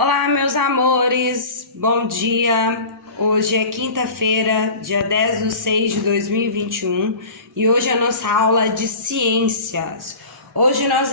Olá, meus amores, bom dia. Hoje é quinta-feira, dia 10/6/2021 e hoje é a nossa aula de ciências. Hoje nós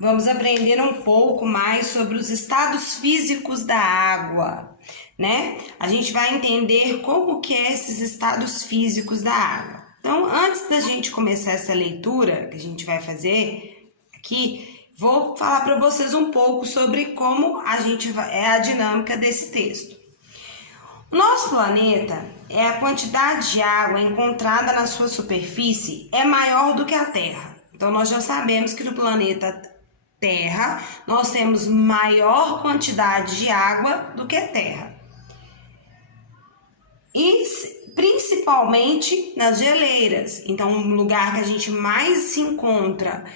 vamos aprender um pouco mais sobre os estados físicos da água, né? A gente vai entender como que é esses estados físicos da água. Então, antes da gente começar essa leitura que a gente vai fazer aqui, vou falar para vocês um pouco sobre como é a dinâmica desse texto. O nosso planeta, a quantidade de água encontrada na sua superfície é maior do que a Terra. Então, nós já sabemos que no planeta Terra, nós temos maior quantidade de água do que a Terra. E principalmente nas geleiras. Então, um lugar que a gente mais se encontra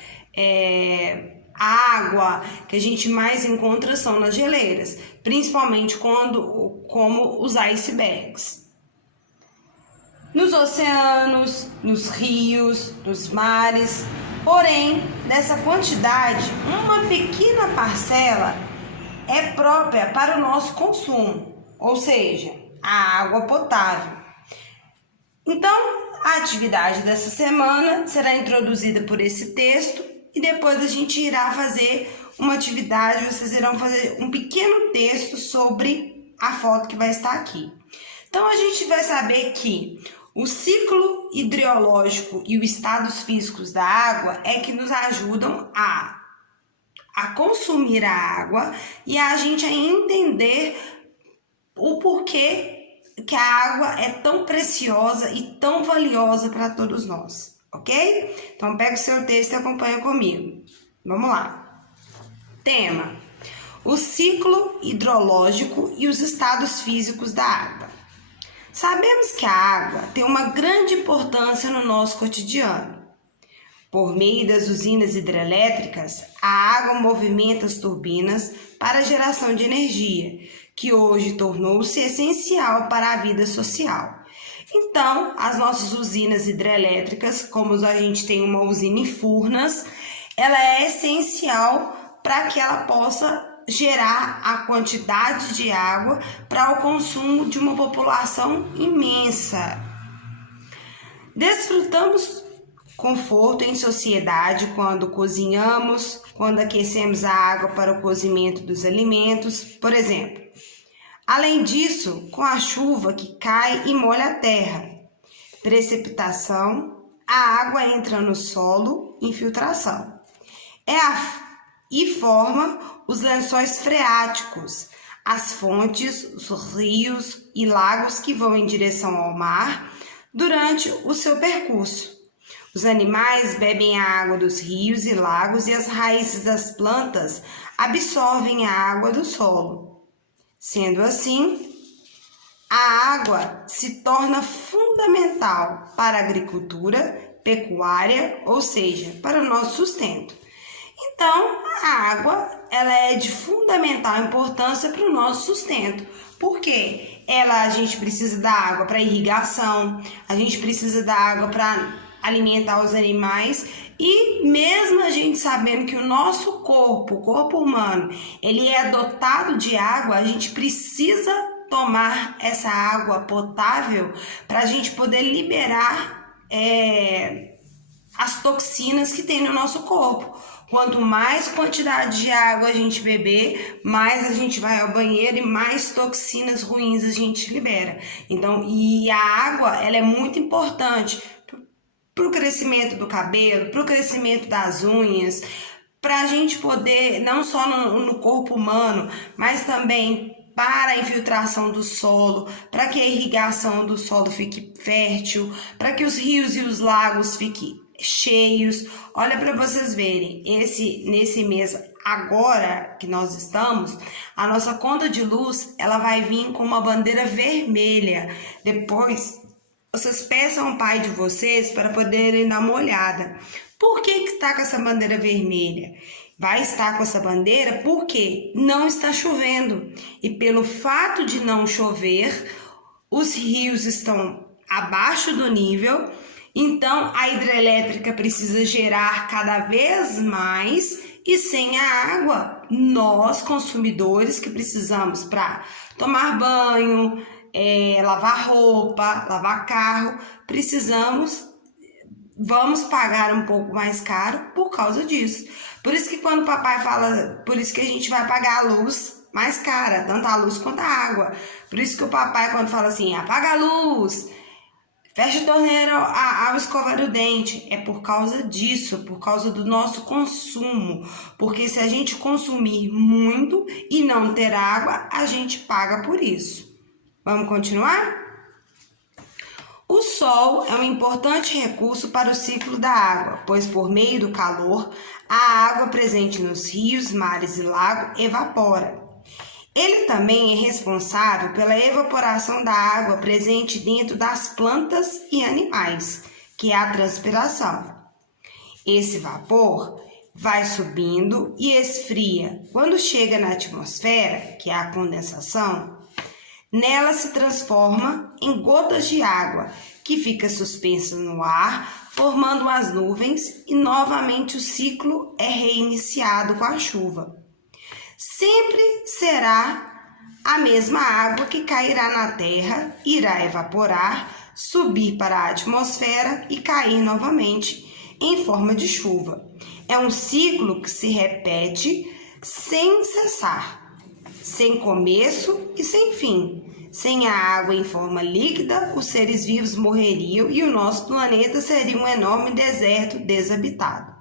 a água que a gente mais encontra são nas geleiras, principalmente como os icebergs. Nos oceanos, nos rios, nos mares, porém, dessa quantidade, uma pequena parcela é própria para o nosso consumo, ou seja, a água potável. Então, a atividade dessa semana será introduzida por esse texto e depois a gente irá fazer uma atividade, vocês irão fazer um pequeno texto sobre a foto que vai estar aqui. Então, a gente vai saber que o ciclo hidrológico e os estados físicos da água é que nos ajudam a consumir a água e a gente a entender o porquê que a água é tão preciosa e tão valiosa para todos nós. Ok? Então, pega o seu texto e acompanha comigo. Vamos lá. Tema: o ciclo hidrológico e os estados físicos da água. Sabemos que a água tem uma grande importância no nosso cotidiano. Por meio das usinas hidrelétricas, a água movimenta as turbinas para a geração de energia, que hoje tornou-se essencial para a vida social. Então, as nossas usinas hidrelétricas, como a gente tem uma usina em Furnas, ela é essencial para que ela possa gerar a quantidade de água para o consumo de uma população imensa. Desfrutamos conforto em sociedade quando cozinhamos, quando aquecemos a água para o cozimento dos alimentos, por exemplo. Além disso, com a chuva que cai e molha a terra, precipitação, a água entra no solo, infiltração. E forma os lençóis freáticos, as fontes, os rios e lagos que vão em direção ao mar durante o seu percurso. Os animais bebem a água dos rios e lagos e as raízes das plantas absorvem a água do solo. Sendo assim, a água se torna fundamental para a agricultura, pecuária, ou seja, para o nosso sustento. Então, a água ela é de fundamental importância para o nosso sustento. Por quê? A gente precisa da água para irrigação, a gente precisa da água para alimentar os animais e mesmo a gente sabendo que o nosso corpo, o corpo humano, ele é dotado de água, a gente precisa tomar essa água potável para a gente poder liberar as toxinas que tem no nosso corpo. Quanto mais quantidade de água a gente beber, mais a gente vai ao banheiro e mais toxinas ruins a gente libera. Então, e a água, ela é muito importante para o crescimento do cabelo, para o crescimento das unhas, para a gente poder, não só no corpo humano, mas também para a infiltração do solo, para que a irrigação do solo fique fértil, para que os rios e os lagos fiquem cheios. Olha para vocês verem, nesse mês agora que nós estamos, a nossa conta de luz, ela vai vir com uma bandeira vermelha. Depois vocês peçam ao pai de vocês para poderem dar uma olhada. Por que está com essa bandeira vermelha? Vai estar com essa bandeira porque não está chovendo. E pelo fato de não chover, os rios estão abaixo do nível. Então, a hidrelétrica precisa gerar cada vez mais e sem a água nós, consumidores, que precisamos para tomar banho, lavar roupa, lavar carro, vamos pagar um pouco mais caro por causa disso. Por isso que quando o papai fala, por isso que a gente vai pagar a luz mais cara, tanto a luz quanto a água. Por isso que o papai, quando fala assim, apaga a luz, fecha a torneira ao escovar o dente, é por causa disso, por causa do nosso consumo. Porque se a gente consumir muito e não ter água, a gente paga por isso. Vamos continuar? O sol é um importante recurso para o ciclo da água, pois por meio do calor, a água presente nos rios, mares e lagos evapora. Ele também é responsável pela evaporação da água presente dentro das plantas e animais, que é a transpiração. Esse vapor vai subindo e esfria. Quando chega na atmosfera, que é a condensação, nela se transforma em gotas de água, que fica suspensa no ar, formando as nuvens e novamente o ciclo é reiniciado com a chuva. Sempre será a mesma água que cairá na terra, irá evaporar, subir para a atmosfera e cair novamente em forma de chuva. É um ciclo que se repete sem cessar, sem começo e sem fim. Sem a água em forma líquida, os seres vivos morreriam e o nosso planeta seria um enorme deserto desabitado.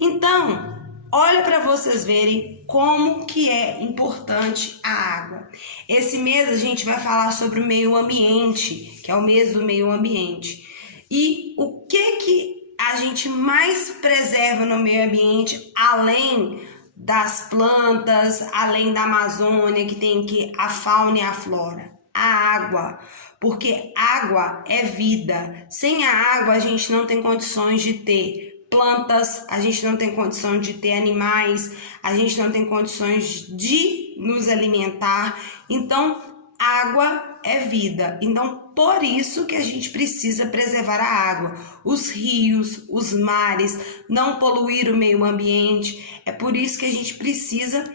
Então, olha para vocês verem como que é importante a água. Esse mês a gente vai falar sobre o meio ambiente, que é o mês do meio ambiente. E o que a gente mais preserva no meio ambiente, além das plantas, além da Amazônia, que tem a fauna e a flora? A água. Porque água é vida. Sem a água a gente não tem condições de ter plantas, a gente não tem condição de ter animais, a gente não tem condições de nos alimentar. Então, água é vida. Então, por isso que a gente precisa preservar a água, os rios, os mares, não poluir o meio ambiente. É por isso que a gente precisa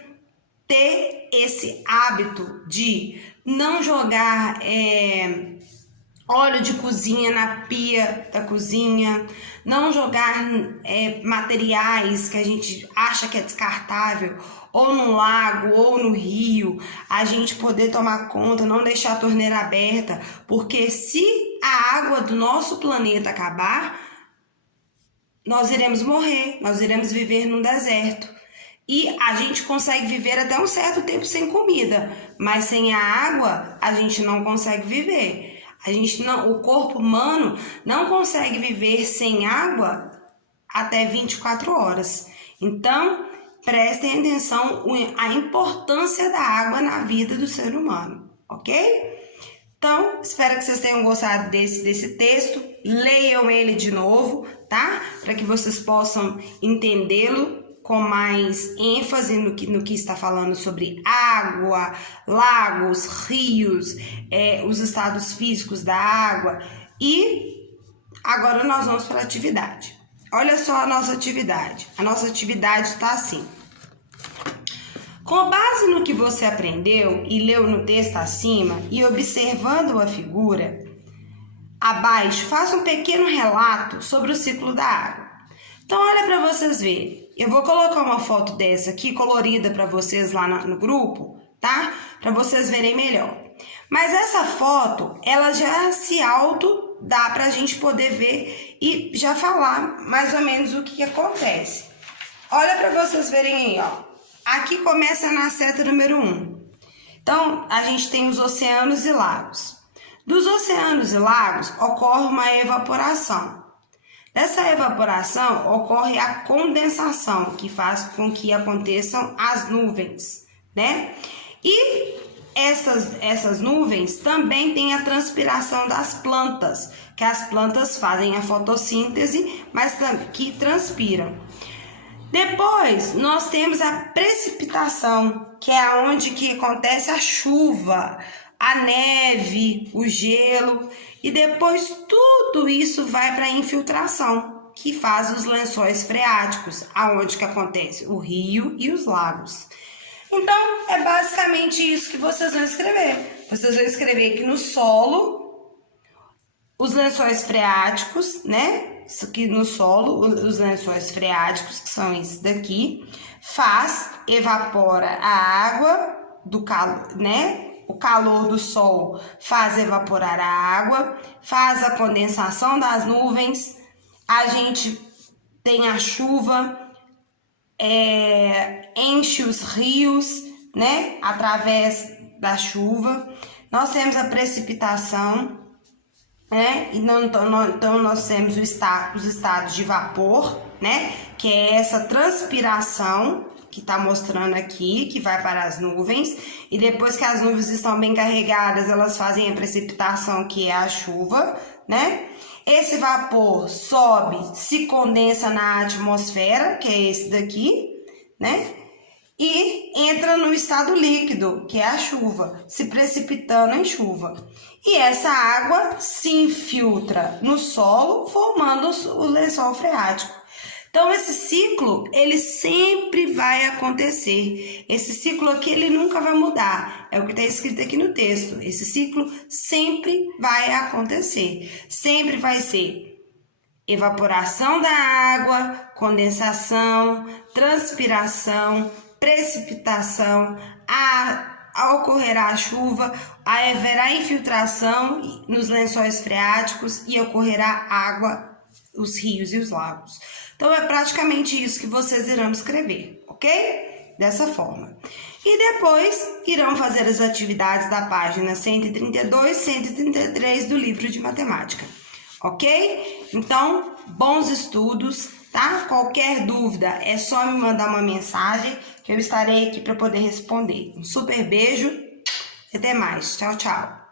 ter esse hábito de não jogar óleo de cozinha na pia da cozinha, não jogar materiais que a gente acha que é descartável, ou no lago, ou no rio, a gente poder tomar conta, não deixar a torneira aberta, porque se a água do nosso planeta acabar, nós iremos morrer, nós iremos viver num deserto. E a gente consegue viver até um certo tempo sem comida, mas sem a água a gente não consegue viver. O corpo humano não consegue viver sem água até 24 horas. Então, prestem atenção à importância da água na vida do ser humano, ok? Então, espero que vocês tenham gostado desse texto. Leiam ele de novo, tá? Para que vocês possam entendê-lo com mais ênfase no que está falando sobre água, lagos, rios, os estados físicos da água. E agora nós vamos para a atividade. Olha só a nossa atividade. A nossa atividade está assim. Com base no que você aprendeu e leu no texto acima e observando a figura abaixo, faça um pequeno relato sobre o ciclo da água. Então, olha para vocês verem. Eu vou colocar uma foto dessa aqui, colorida para vocês lá no grupo, tá? Para vocês verem melhor. Mas essa foto, ela já se dá para a gente poder ver e já falar mais ou menos o que acontece. Olha para vocês verem aí, ó. Aqui começa na seta número 1. Então, a gente tem os oceanos e lagos. Dos oceanos e lagos, ocorre uma evaporação. Dessa evaporação ocorre a condensação, que faz com que aconteçam as nuvens, né? E essas nuvens também têm a transpiração das plantas, que as plantas fazem a fotossíntese, mas que transpiram. Depois, nós temos a precipitação, que é onde que acontece a chuva, a neve, o gelo, e depois tudo isso vai para a infiltração, que faz os lençóis freáticos, aonde que acontece o rio e os lagos. Então, é basicamente isso que vocês vão escrever. Vocês vão escrever que no solo, os lençóis freáticos, né? Isso aqui no solo, os lençóis freáticos, que são esses daqui, evapora a água do calor, né? O calor do sol faz evaporar a água, faz a condensação das nuvens, a gente tem a chuva, enche os rios, né? Através da chuva. Nós temos a precipitação, né? Então nós temos os estados de vapor, né? Que é essa transpiração que está mostrando aqui, que vai para as nuvens, e depois que as nuvens estão bem carregadas, elas fazem a precipitação, que é a chuva, né? Esse vapor sobe, se condensa na atmosfera, que é esse daqui, né? E entra no estado líquido, que é a chuva, se precipitando em chuva. E essa água se infiltra no solo, formando o lençol freático. Então, esse ciclo, ele sempre vai acontecer. Esse ciclo aqui, ele nunca vai mudar. É o que está escrito aqui no texto. Esse ciclo sempre vai acontecer. Sempre vai ser evaporação da água, condensação, transpiração, precipitação, ocorrerá a chuva, haverá infiltração nos lençóis freáticos e ocorrerá água, os rios e os lagos. Então, é praticamente isso que vocês irão escrever, ok? Dessa forma. E depois, irão fazer as atividades da página 132 e 133 do livro de matemática, ok? Então, bons estudos, tá? Qualquer dúvida, é só me mandar uma mensagem que eu estarei aqui para poder responder. Um super beijo e até mais. Tchau, tchau.